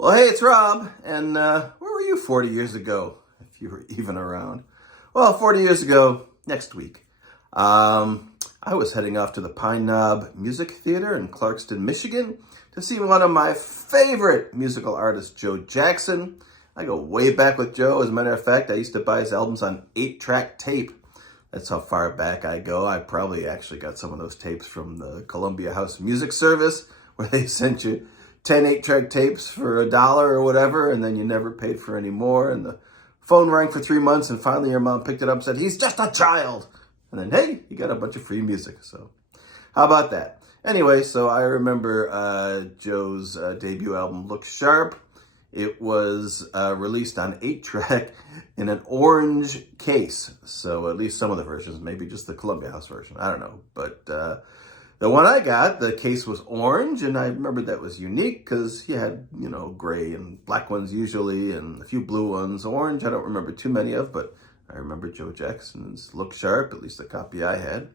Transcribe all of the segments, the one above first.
Well, hey, it's Rob, and where were you 40 years ago, if you were even around? Well, 40 years ago, next week, I was heading off to the Pine Knob Music Theater in Clarkston, Michigan, to see one of my favorite musical artists, Joe Jackson. I go way back with Joe. As a matter of fact, I used to buy his albums on 8-track tape. That's how far back I go. I probably actually got some of those tapes from the Columbia House Music Service, where they sent you 10 8-track tapes for $1 or whatever, and then you never paid for any more. And the phone rang for 3 months, and finally your mom picked it up and said, "He's just a child." And then, hey, you got a bunch of free music. So how about that? Anyway, so I remember Joe's debut album, Look Sharp. It was released on 8-track in an orange case. So at least some of the versions, maybe just the Columbia House version, I don't know. But the one I got, the case was orange, and I remember that was unique because he had, gray and black ones usually, and a few blue ones. Orange, I don't remember too many of, but I remember Joe Jackson's Look Sharp, at least the copy I had,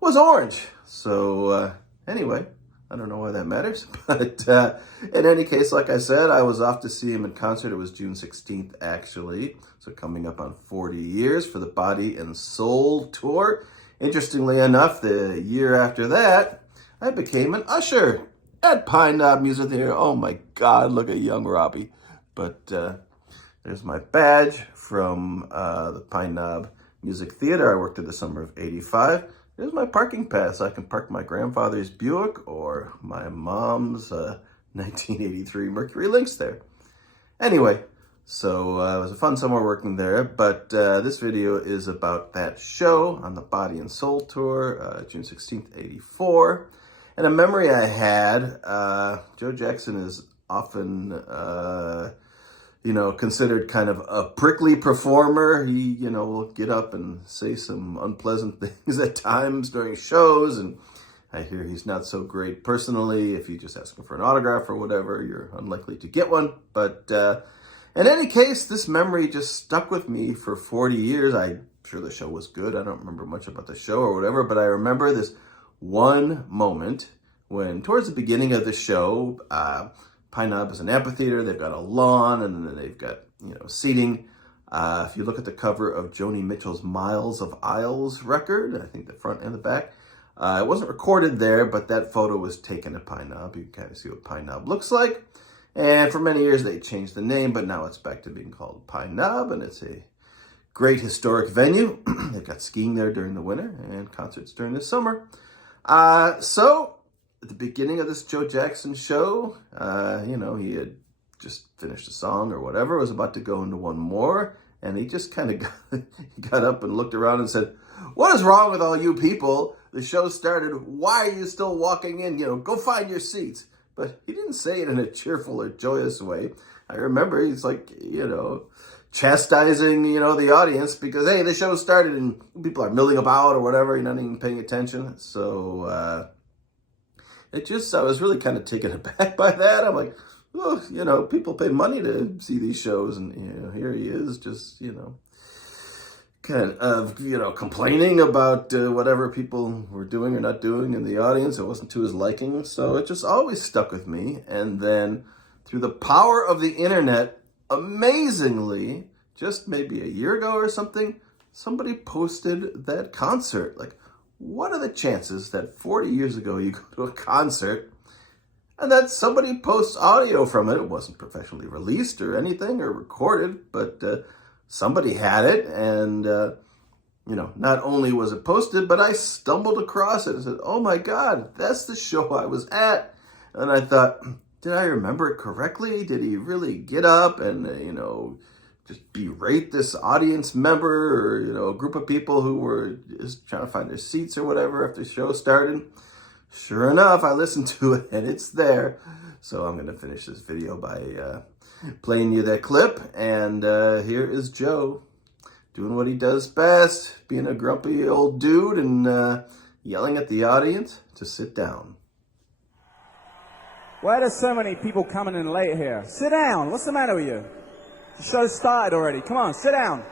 was orange. So anyway, I don't know why that matters, but in any case, like I said, I was off to see him in concert. It was June 16th, actually, so coming up on 40 years for the Body and Soul tour. Interestingly enough, the year after that, I became an usher at Pine Knob Music Theater. Oh my God, look at young Robbie. But there's my badge from the Pine Knob Music Theater. I worked there the summer of '85. There's my parking pass. I can park my grandfather's Buick or my mom's 1983 Mercury Lynx there. Anyway, so it was a fun summer working there, but this video is about that show on the Body and Soul tour, June 16th, '84. And a memory I had, Joe Jackson is often, considered kind of a prickly performer. He, will get up and say some unpleasant things at times during shows, and I hear he's not so great personally. If you just ask him for an autograph or whatever, you're unlikely to get one, but in any case, this memory just stuck with me for 40 years. I'm sure the show was good. I don't remember much about the show or whatever, but I remember this one moment when, towards the beginning of the show, Pine Knob is an amphitheater. They've got a lawn, and then they've got, seating. If you look at the cover of Joni Mitchell's Miles of Aisles record, I think the front and the back, it wasn't recorded there, but that photo was taken at Pine Knob. You can kind of see what Pine Knob looks like. And for many years, they changed the name, but now it's back to being called Pine Knob, and it's a great historic venue. They've got skiing there during the winter and concerts during the summer. So at the beginning of this Joe Jackson show, he had just finished a song or whatever, was about to go into one more, and he just kind of got up and looked around and said, "What is wrong with all you people? The show started. Why are you still walking in? Go find your seats." But he didn't say it in a cheerful or joyous way. I remember he's like, chastising, the audience because, hey, the show started and people are milling about or whatever. You're not even paying attention. So I was really kind of taken aback by that. I'm like, oh, people pay money to see these shows. And, here he is just, kind of, complaining about whatever people were doing or not doing in the audience. It wasn't to his liking. So it just always stuck with me. And then through the power of the internet, amazingly, just maybe a year ago or something, somebody posted that concert. Like, what are the chances that 40 years ago you go to a concert and that somebody posts audio from it? It wasn't professionally released or anything or recorded, but somebody had it, and, not only was it posted, but I stumbled across it and said, oh my God, that's the show I was at. And I thought, did I remember it correctly? Did he really get up and, just berate this audience member or, a group of people who were just trying to find their seats or whatever after the show started? Sure enough, I listened to it, and it's there. So I'm going to finish this video by playing you that clip, and here is Joe doing what he does best, being a grumpy old dude and yelling at the audience to sit down. Why are so many people coming in late here? Sit down. What's the matter with you? The show's started already. Come on, sit down.